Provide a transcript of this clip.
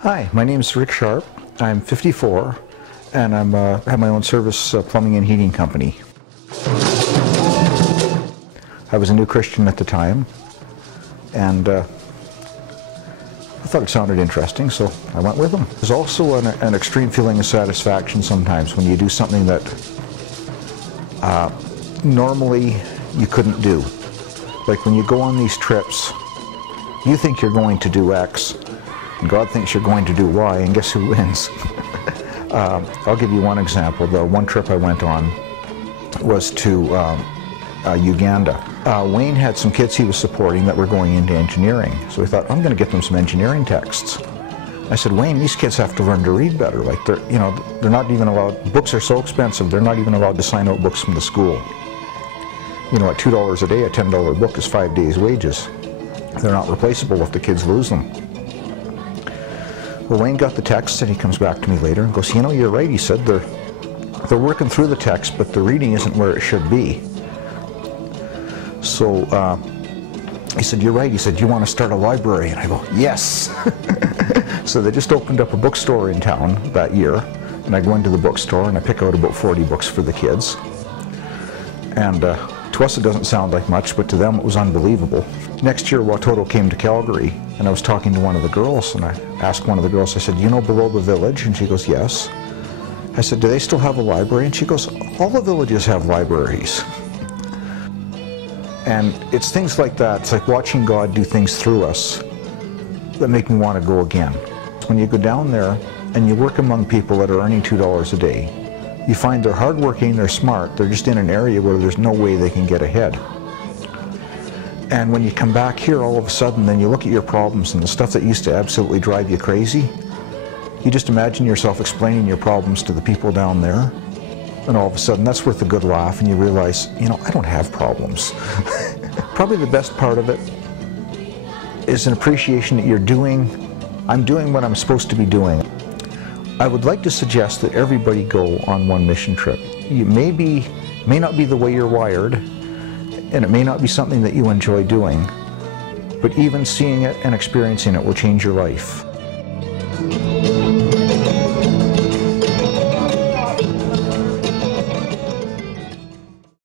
Hi, my name is Rick Shairp. I'm 54 and I have my own service plumbing and heating company. I was a new Christian at the time and I thought it sounded interesting, so I went with them. There's also an extreme feeling of satisfaction sometimes when you do something that normally you couldn't do. Like when you go on these trips, you think you're going to do X, and God thinks you're going to do Y, and guess who wins? I'll give you one example. The one trip I went on was to Uganda. Wayne had some kids he was supporting that were going into engineering, so we thought, I'm going to get them some engineering texts. I said, Wayne, these kids have to learn to read better. Like they're not even allowed, books are so expensive, they're not even allowed to sign out books from the school. You know, at $2 a day, a $10 book is 5 days' wages. They're not replaceable if the kids lose them. Well, Wayne got the text and he comes back to me later and goes, you know, you're right. He said they're working through the text, but the reading isn't where it should be. So he said, you're right. He said, you want to start a library? And I go, yes. So they just opened up a bookstore in town that year, and I go into the bookstore and I pick out about 40 books for the kids. And to us it doesn't sound like much, but to them it was unbelievable. Next year Watoto came to Calgary, and I was talking to one of the girls, and I asked one of the girls, I said, you know below the village? And she goes, yes. I said, do they still have a library? And she goes, all the villages have libraries. And it's things like that, it's like watching God do things through us that make me want to go again. When you go down there and you work among people that are earning $2 a day, you find they're hardworking, they're smart, they're just in an area where there's no way they can get ahead. And when you come back here, all of a sudden, then you look at your problems and the stuff that used to absolutely drive you crazy, you just imagine yourself explaining your problems to the people down there, and all of a sudden that's worth a good laugh, and you realize, you know, I don't have problems. Probably the best part of it is an appreciation that I'm doing what I'm supposed to be doing. I would like to suggest that everybody go on one mission trip. You may not be the way you're wired, and it may not be something that you enjoy doing, but even seeing it and experiencing it will change your life.